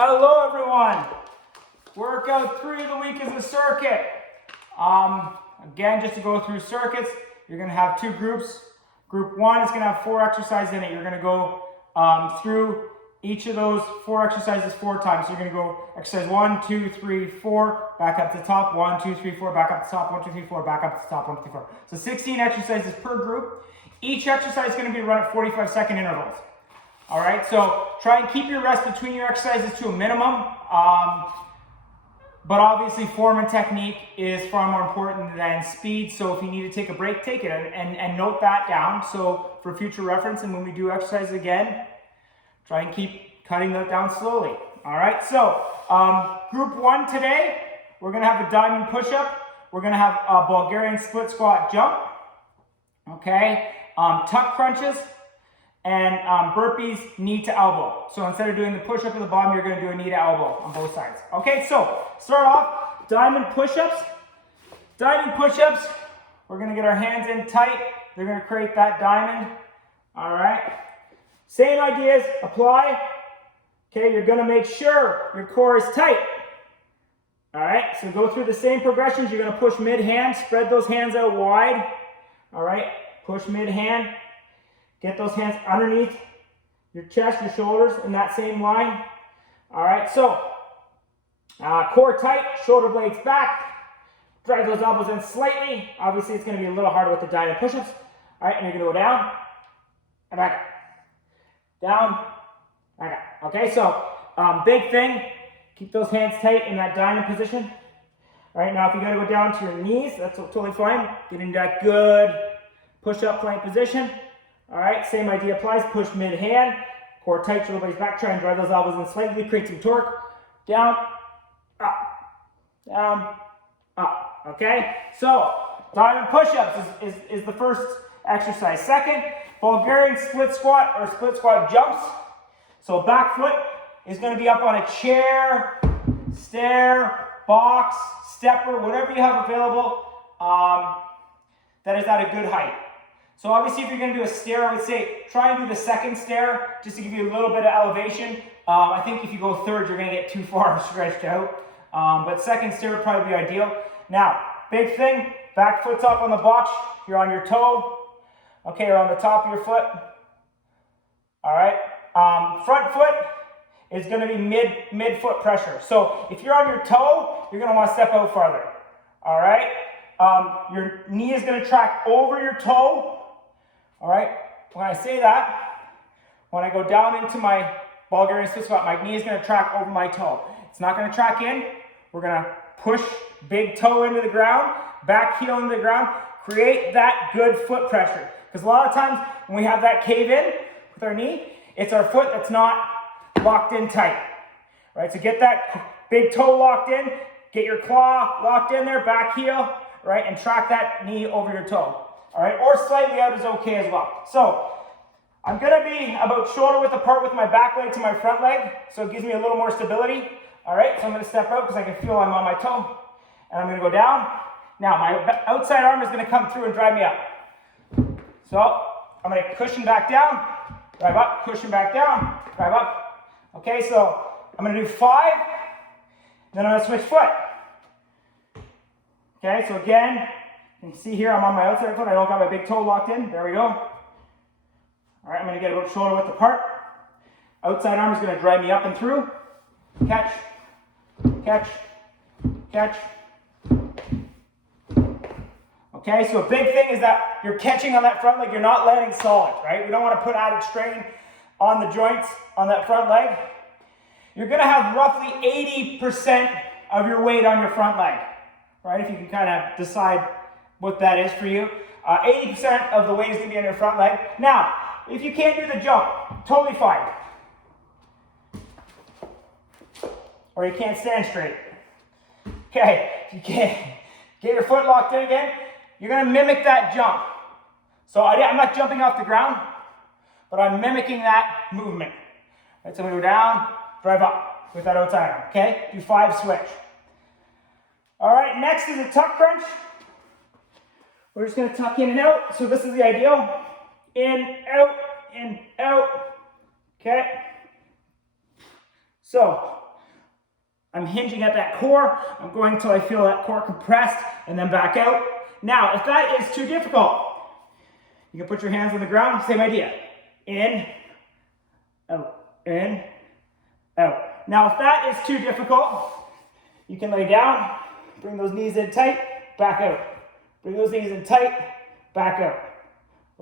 Hello everyone. Workout 3 of the week is a circuit. Again, just to go through circuits, you're going to have two groups. Group 1 is going to have 4 exercises in it. You're going to go through each of those 4 exercises 4 times. So you're going to go exercise 1, 2, 3, 4, back up to the top, 1, 2, 3, 4, back up to the top, 1, 2, 3, 4, back up to the top, 1, 2, 3, 4. So 16 exercises per group. Each exercise is going to be run at 45-second intervals. All right, so try and keep your rest between your exercises to a minimum. But obviously form and technique is far more important than speed. So if you need to take a break, take it and note that down. So for future reference, and when we do exercises again, try and keep cutting that down slowly. All right, so group 1 today, we're gonna have a diamond push-up. We're gonna have a Bulgarian split squat jump. Okay, tuck crunches, and burpees knee to elbow. So instead of doing the push-up at the bottom, you're gonna do a knee to elbow on both sides. Okay, so start off, diamond push-ups. Diamond push-ups, we're gonna get our hands in tight. They're gonna create that diamond. All right, same ideas apply. Okay, you're gonna make sure your core is tight. All right, so go through the same progressions. You're gonna push mid-hand, spread those hands out wide. All right, push mid-hand. Get those hands underneath your chest, your shoulders in that same line. All right, so core tight, shoulder blades back. Drive those elbows in slightly. Obviously, it's going to be a little harder with the diamond push-ups. All right, and you're going to go down and back up. Down, back up. Okay, so big thing, keep those hands tight in that diamond position. All right, now if you got to go down to your knees, that's totally fine. Get into that good push-up plank position. All right, same idea applies. Push mid-hand, core tight, shoulder blades back. Try and drive those elbows in slightly, create some torque. Down, up. Okay, so diamond push-ups is the first exercise. Second, Bulgarian split squat or split squat jumps. So back foot is going to be up on a chair, stair, box, stepper, whatever you have available that is at a good height. So obviously if you're going to do a stair, I would say try and do the second stair just to give you a little bit of elevation. I think if you go third, you're going to get too far stretched out. But second stair would probably be ideal. Now, big thing, back foot's up on the box. You're on your toe. Okay, you're on the top of your foot. All right. Front foot is going to be mid-foot pressure. So if you're on your toe, you're going to want to step out farther. All right. Your knee is going to track over your toe. All right, when I say that, when I go down into my Bulgarian split squat, my knee is going to track over my toe. It's not going to track in. We're going to push big toe into the ground, back heel into the ground, create that good foot pressure. Because a lot of times when we have that cave in with our knee, it's our foot that's not locked in tight. Right, so get that big toe locked in, get your claw locked in there, back heel, right, and track that knee over your toe. All right, or slightly out is okay as well. So I'm going to be about shoulder width apart with my back leg to my front leg, so it gives me a little more stability. All right, so I'm going to step out because I can feel I'm on my toe, and I'm going to go down. Now my outside arm is going to come through and drive me up. So I'm going to cushion back down, drive up, cushion back down, drive up. Okay, so I'm going to do 5, then I'm going to switch foot. Okay, so again, you can see here I'm on my outside foot. I don't got my big toe locked in. There we go. All right, I'm going to get about shoulder width apart. Outside arm is going to drive me up and through. Catch, catch, catch. Okay, so a big thing is that you're catching on that front leg. You're not landing solid, right? We don't want to put added strain on the joints on that front leg. You're going to have roughly 80% of your weight on your front leg. Right, if you can kind of decide what that is for you. 80% of the weight is going to be on your front leg. Now, if you can't do the jump, totally fine. Or you can't stand straight. Okay, if you can't get your foot locked in again, you're going to mimic that jump. So I'm not jumping off the ground, but I'm mimicking that movement. Right, so I'm going to go down, drive up with that outside arm. Okay, do 5, switch. All right, next is a tuck crunch. We're just going to tuck in and out. So this is the ideal. In, out, okay? So I'm hinging at that core. I'm going until I feel that core compressed and then back out. Now, if that is too difficult, you can put your hands on the ground, same idea. In, out, in, out. Now, if that is too difficult, you can lay down, bring those knees in tight, back out. Bring those knees in tight, back out.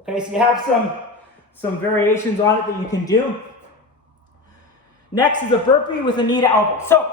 Okay, so you have some variations on it that you can do. Next is a burpee with a knee to elbow. So,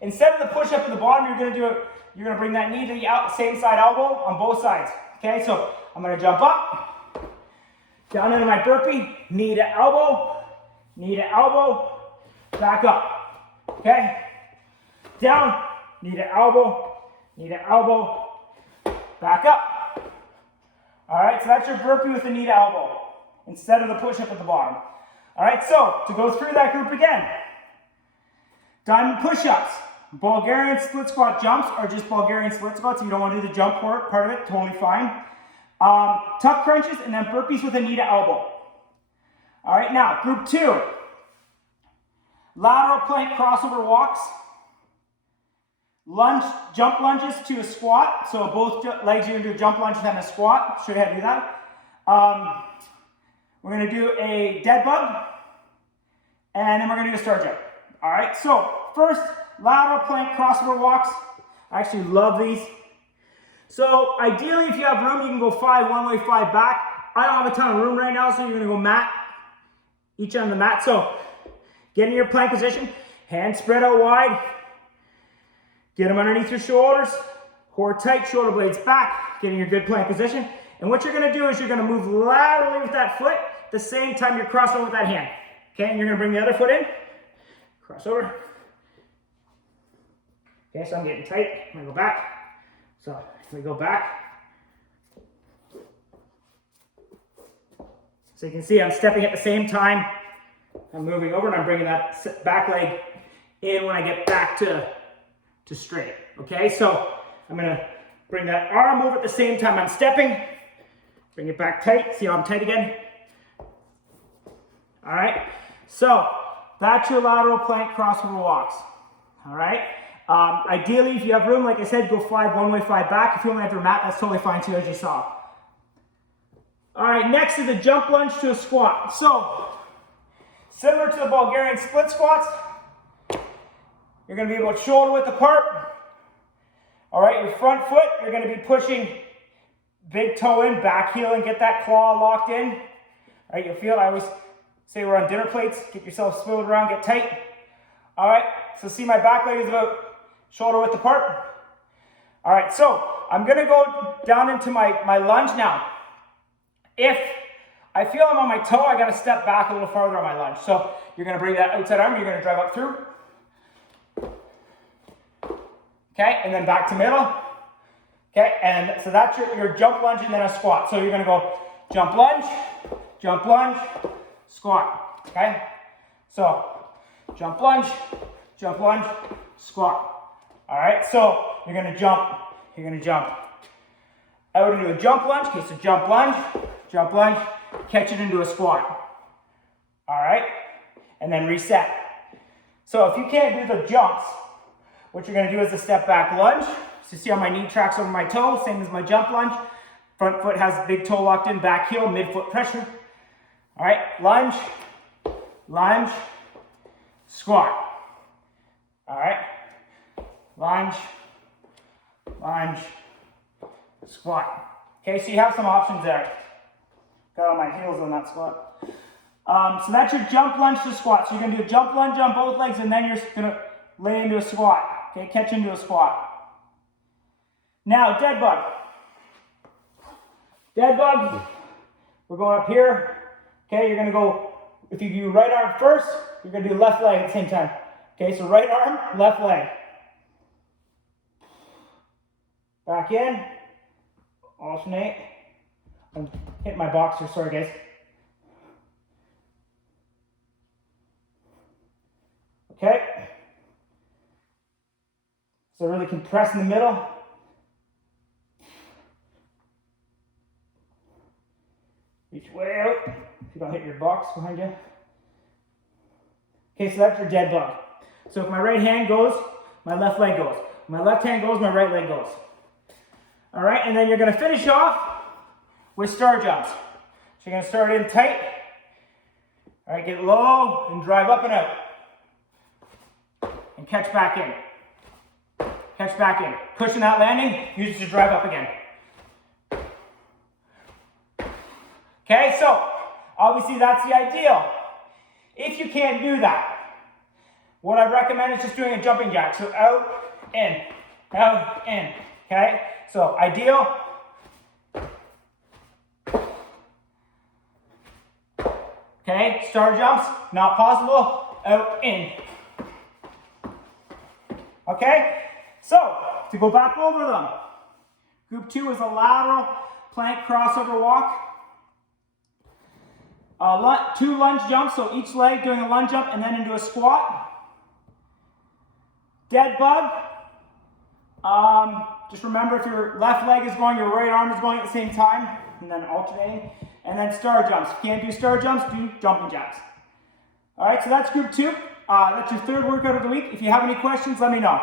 instead of the push-up at the bottom, you're going to bring that knee to the same side elbow on both sides. Okay, so I'm going to jump up, down into my burpee, knee to elbow, back up. Okay, down, knee to elbow, back up. All right, so that's your burpee with the knee to elbow instead of the push-up at the bottom. All right, so to go through that group again, diamond push-ups, Bulgarian split squat jumps, or just Bulgarian split squats. If you don't want to do the jump part of it, totally fine. Tuck crunches and then burpees with a knee to elbow. All right, now group 2, lateral plank crossover walks, jump lunges to a squat. So both legs, you're going to do a jump lunge and then a squat. Show you how to do that. We're going to do a dead bug, and then we're going to do a star jump. All right, so first, lateral plank crossover walks. I actually love these. So ideally, if you have room, you can go 5 one way, 5 back. I don't have a ton of room right now, so you're going to go mat, each on the mat. So get in your plank position, hands spread out wide. Get them underneath your shoulders, core tight, shoulder blades back, get in your good plank position. And what you're going to do is you're going to move laterally with that foot, at the same time you're crossing over with that hand. Okay, and you're going to bring the other foot in, cross over. Okay, so I'm getting tight, I'm going to go back. So if we go back, so you can see I'm stepping at the same time. I'm moving over and I'm bringing that back leg in when I get back to straight. Okay, so I'm going to bring that arm over at the same time I'm stepping. Bring it back tight. See how I'm tight again? All right, so that's your lateral plank crossover walks. All right. Ideally, if you have room, like I said, go 5 one way, 5 back. If you only have your mat, that's totally fine too, as you saw. All right, next is a jump lunge to a squat. So, similar to the Bulgarian split squats, you're going to be about shoulder width apart. All right, your front foot, you're going to be pushing big toe in, back heel, and get that claw locked in. All right, you'll feel, I always say we're on dinner plates. Get yourself swiveled around, get tight. All right, so see my back leg is about shoulder width apart. All right, so I'm going to go down into my lunge now. If I feel I'm on my toe, I got to step back a little farther on my lunge. So you're going to bring that outside arm, you're going to drive up through. Okay, and then back to middle. Okay, and so that's your jump lunge and then a squat. So you're going to go jump lunge, squat. Okay, so jump lunge, squat. All right, so you're going to jump out into a jump lunge. Okay, so jump lunge, catch it into a squat. All right, and then reset. So if you can't do the jumps, what you're going to do is a step back lunge. So see how my knee tracks over my toe, same as my jump lunge. Front foot has big toe locked in, back heel, midfoot pressure. All right, lunge, squat. All right, lunge, squat. Okay, so you have some options there. Got on my heels on that squat. So that's your jump lunge to squat. So you're going to do a jump lunge on both legs, and then you're going to lay into a squat. Okay, catch into a squat. Now, dead bug. Dead bug, we're going up here. Okay, you're going to go, if you do right arm first, you're going to do left leg at the same time. Okay, so right arm, left leg. Back in, alternate. I'm hitting my boxer, sorry guys. Okay. So really compress in the middle. Reach way out, if you don't hit your box behind you. Okay, so that's your dead bug. So if my right hand goes, my left leg goes. My left hand goes, my right leg goes. All right, and then you're gonna finish off with star jumps. So you're gonna start in tight. All right, get low and drive up and out. And catch back in. Catch back in. Cushion that landing, use it to drive up again. Okay, so obviously that's the ideal. If you can't do that, what I recommend is just doing a jumping jack. So out, in, okay? So ideal. Okay, star jumps, not possible, out, in. Okay, so to go back over them. Group 2 is a lateral plank crossover walk. 2 lunge jumps, so each leg doing a lunge jump and then into a squat. Dead bug. Just remember if your left leg is going, your right arm is going at the same time, and then alternating. And then star jumps. If you can't do star jumps, do jumping jacks. All right, so that's group 2. That's your third workout of the week. If you have any questions, let me know.